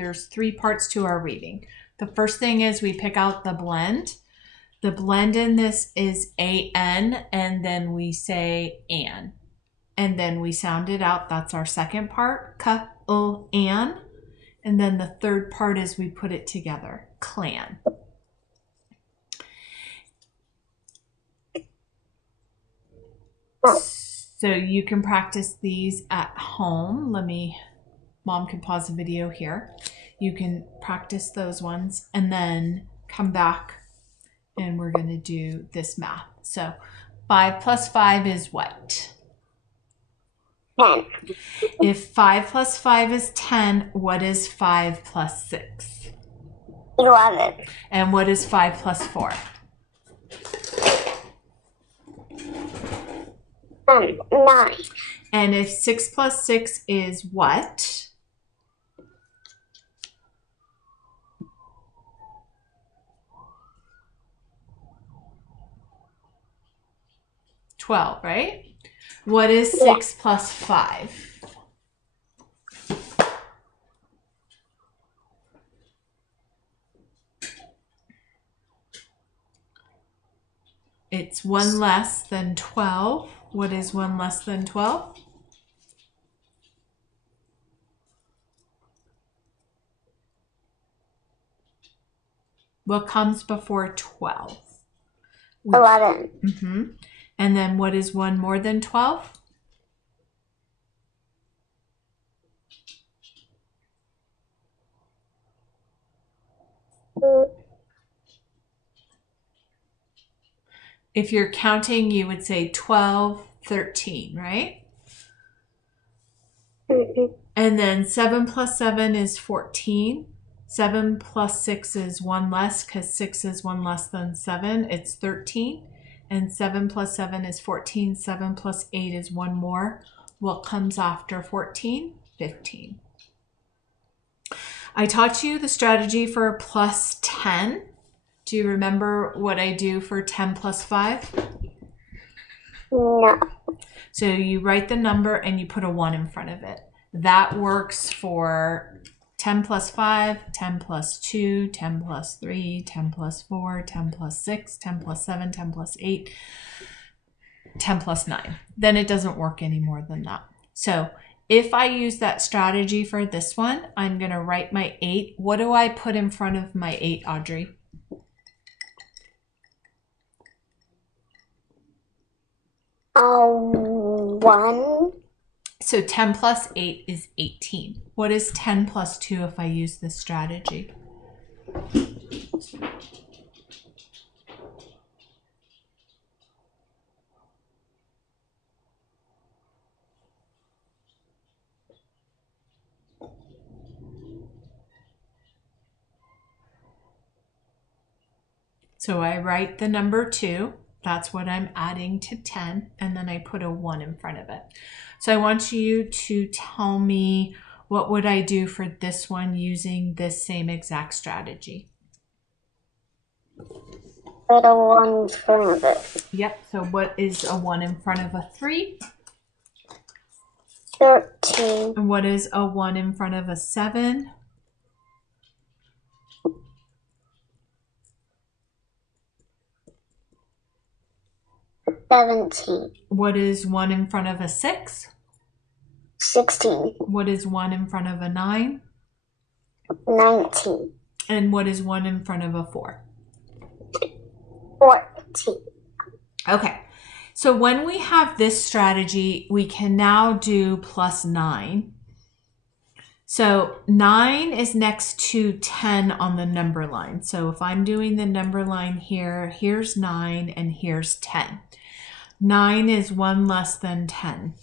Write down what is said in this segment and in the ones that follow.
there's 3 parts to our reading. The first thing is we pick out the blend. The blend in this is A-N, and then we say an. And then we sound it out. That's our second part, K-L-An. And then the third part is we put it together, clan. So you can practice these at home. Mom can pause the video here. You can practice those ones and then come back and we're going to do this math. So 5 plus 5 is what? 10. If 5 plus 5 is 10, what is 5 plus 6? 11. And what is 5 plus 4? 9. And if 6 plus 6 is what? 12, right? What is 6 plus 5? It's 1 less than 12. What is 1 less than 12? What comes before 12? 11. Mm-hmm. And then what is 1 more than 12? If you're counting, you would say 12, 13, right? And then 7 plus 7 is 14. 7 plus 6 is 1 less because 6 is 1 less than 7. It's 13. And 7 plus 7 is 14. 7 plus 8 is 1 more. What comes after 14? 15. I taught you the strategy for plus 10. Do you remember what I do for 10 plus 5? No. So you write the number and you put a 1 in front of it. That works for 10 plus 5, 10 plus 2, 10 plus 3, 10 plus 4, 10 plus 6, 10 plus 7, 10 plus 8, 10 plus 9. Then it doesn't work any more than that. So if I use that strategy for this one, I'm going to write my 8. What do I put in front of my 8, Audrey? One. So 10 plus 8 is 18. What is 10 plus 2 if I use this strategy? So I write the number 2. That's what I'm adding to 10. And then I put a 1 in front of it. So I want you to tell me what would I do for this one using this same exact strategy. Put a 1 in front of it. Yep. So what is a 1 in front of a 3? 13. And what is a 1 in front of a 7? 17. What is 1 in front of a 6? 16. What is 1 in front of a 9? 19. And what is 1 in front of a 4? 14. Okay, so when we have this strategy, we can now do plus 9. So 9 is next to 10 on the number line. So if I'm doing the number line here, here's 9 and here's 10. 9 is 1 less than 10.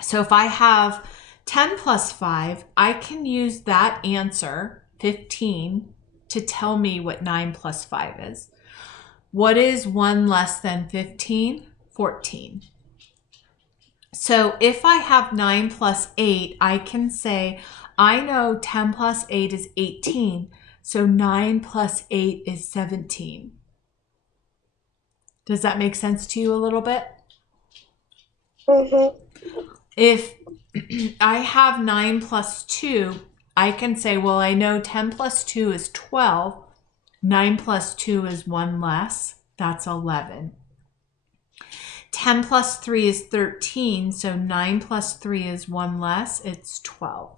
So if I have 10 plus 5, I can use that answer, 15, to tell me what 9 plus 5 is. What is 1 less than 15? 14. So if I have 9 plus 8, I can say, I know 10 plus 8 is 18. So 9 plus 8 is 17. Does that make sense to you a little bit? Mm-hmm. If I have 9 plus 2, I can say, well, I know 10 plus 2 is 12. 9 plus 2 is 1 less. That's 11. 10 plus 3 is 13. So 9 plus 3 is 1 less. It's 12.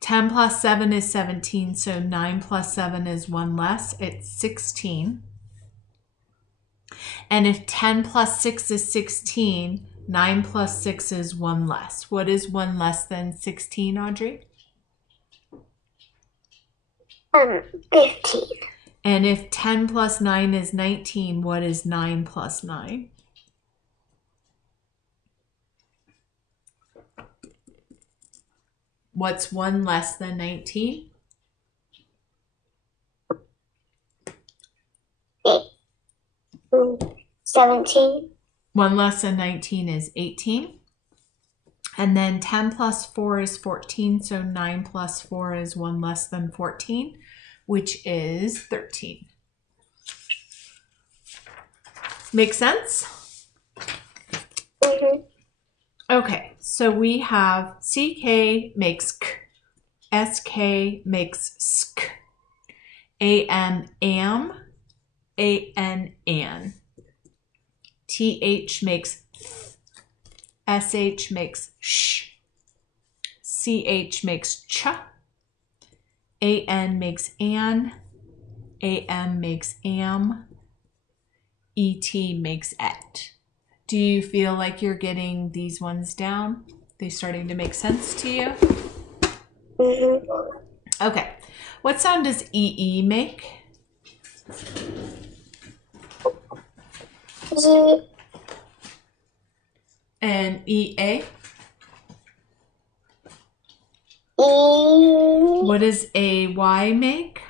10 plus 7 is 17. So 9 plus 7 is 1 less. It's 16. And if 10 plus 6 is 16, 9 plus 6 is 1 less. What is 1 less than 16, Audrey? 15. And if 10 plus 9 is 19, what is 9 plus 9? What's 1 less than 19? 17. 1 less than 19 is 18. And then 10 plus 4 is 14. So 9 plus 4 is 1 less than 14, which is 13. Make sense? Mm-hmm. Okay, so we have CK makes K, SK makes SK, AM, AN, AN. TH makes th, SH makes sh, CH makes ch, AN makes an, AM makes am, ET makes et. Do you feel like you're getting these ones down? They starting to make sense to you? Mm-hmm. Okay. What sound does EE make? E. And EA? E. What does AY make?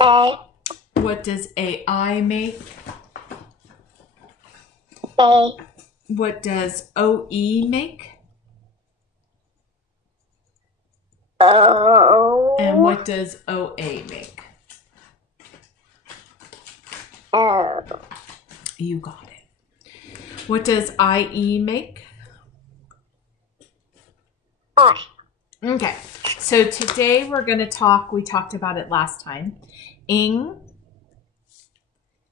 A. What does AI make? A. What does OE make? O. And what does OA make? O. You got it. What does IE make? I. Okay, so today we're going to talk, we talked about it last time, ing,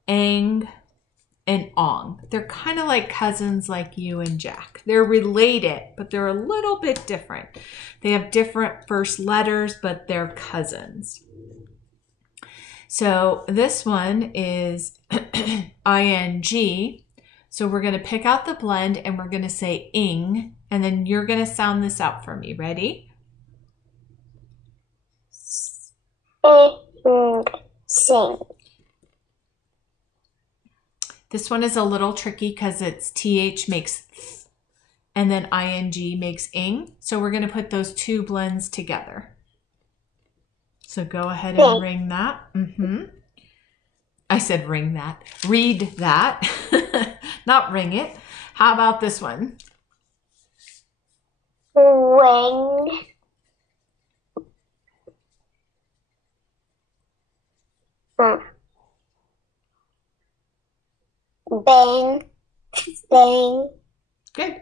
ang, and ong. They're kind of like cousins like you and Jack. They're related, but they're a little bit different. They have different first letters, but they're cousins. So this one is ing. So we're going to pick out the blend and we're going to say ing, and then you're going to sound this out for me. Ready? Sing. This one is a little tricky because it's TH makes th, and then ING makes ing. So we're going to put those two blends together. So go ahead and ring that. I said ring that. Read that. Not ring it. How about this one? Ring. Bang. Bang. Good.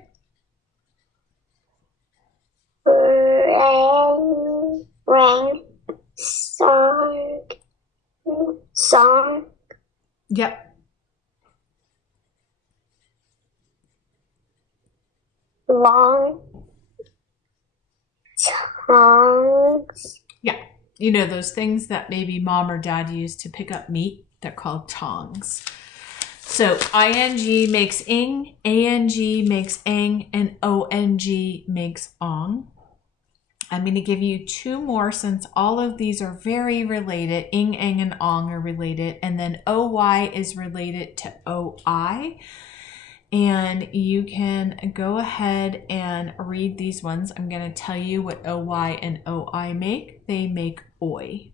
Ring. Ring. Song. Song. Yep. Long. Tongs. Yeah. You know those things that maybe mom or dad use to pick up meat? They're called tongs. So ing makes ing, ang makes ang, and ong makes ong. I'm going to give you two more since all of these are very related. Ing, ang, and ong are related. And then oy is related to oi. And you can go ahead and read these ones. I'm going to tell you what oy and oi make. They make oi.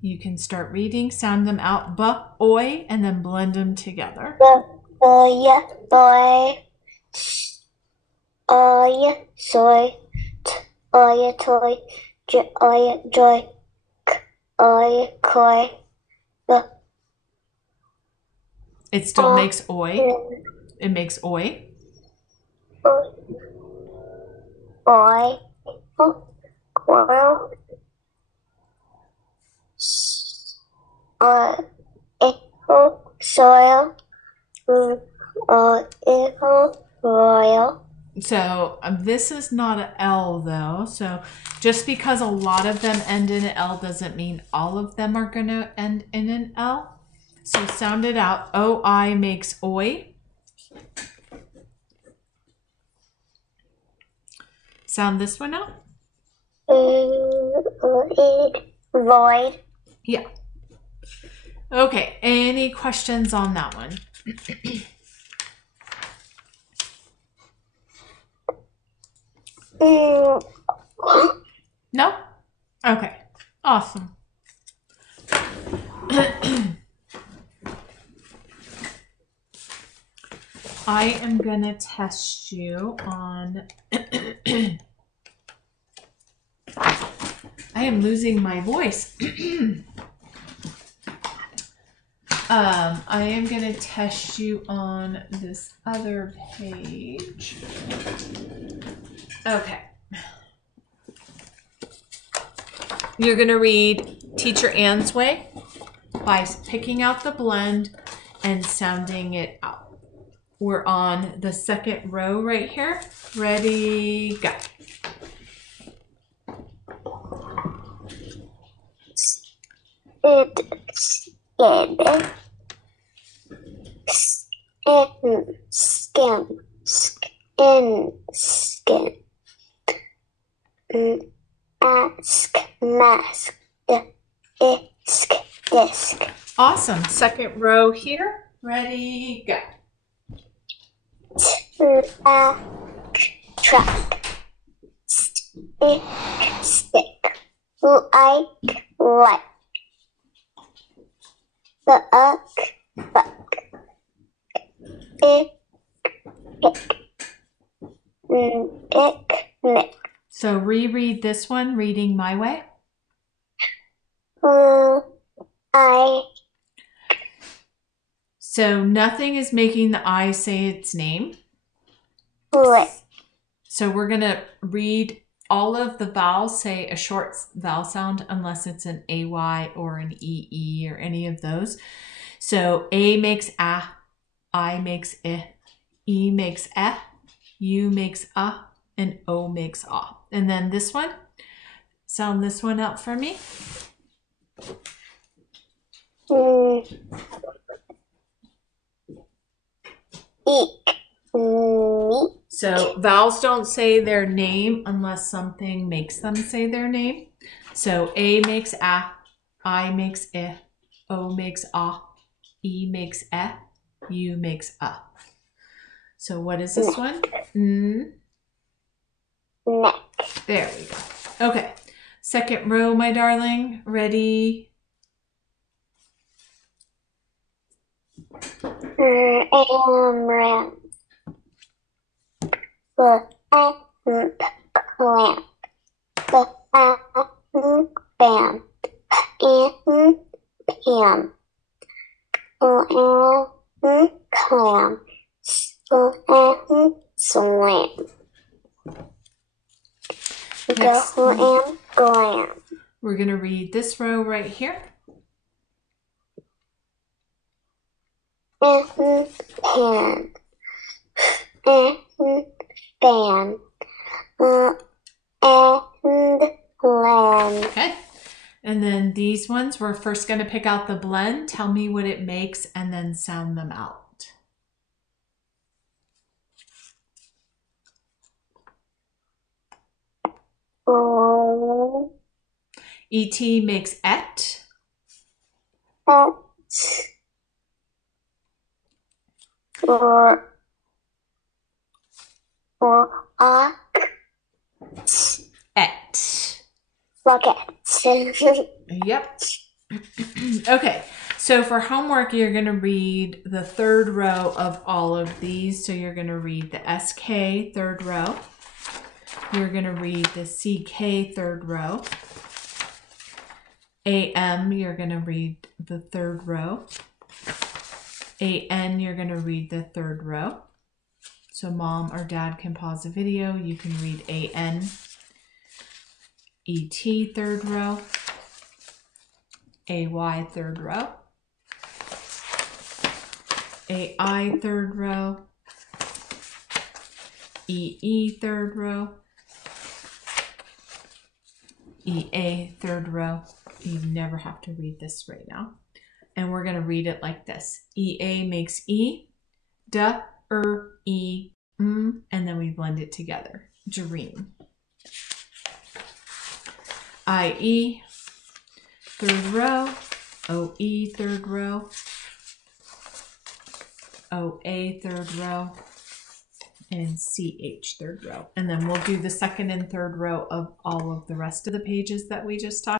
You can start reading, sound them out, oi, and then blend them together. Boy, boy. Oy, soy. Oy, toy. Oy, joy. Oy, koi. It still makes oi. It makes oi. Oi. Well. Soil. Royal. So this is not an L though. So just because a lot of them end in an L doesn't mean all of them are going to end in an L. So sound it out. OI makes oi. Sound this one out. Void. Yeah. Okay. Any questions on that one? No? Okay. Awesome. I am going to test you on... I am losing my voice. I am going to test you on this other page. Okay. You're going to read Teacher Anne's Way by picking out the blend and sounding it out. We're on the second row right here. Ready, go. Skin. Ask, mask, disc. Awesome. Second row here. Ready, go. Track. Stick. Like. Buck. Picnic. So reread this one, reading my way. So nothing is making the I say its name. So we're going to read all of the vowels, say a short vowel sound, unless it's an AY or an EE or any of those. So A makes A, I makes I, E makes E, U makes A, and O makes A. And then this one, sound this one out for me. Eek. So vowels don't say their name unless something makes them say their name. So A makes A, I makes I, O makes A, E makes E, U makes A. So what is this one? Neck. There we go. Okay. Second row, my darling. Ready? Ram. Clamp. Bam. Pam. Clam. Slam. Glam. We're going to read this row right here. Pan. Ban. And land. Okay. And then these ones, we're first going to pick out the blend. Tell me what it makes and then sound them out. ET makes et. Et. Bucket. Yep. Okay. So for homework, you're going to read the third row of all of these. So you're going to read the SK third row. You're going to read the CK third row. AM, you're going to read the third row. A-N, you're going to read the third row. So mom or dad can pause the video. You can read A-N. E-T, third row. A-Y, third row. A-I, third row. E-E, third row. E-A, third row. You never have to read this right now. And we're going to read it like this. E-A makes E, D-E, and then we blend it together. Dream. I-E, third row. O-E, third row. O-A, third row. And C-H, third row. And then we'll do the second and third row of all of the rest of the pages that we just talked about.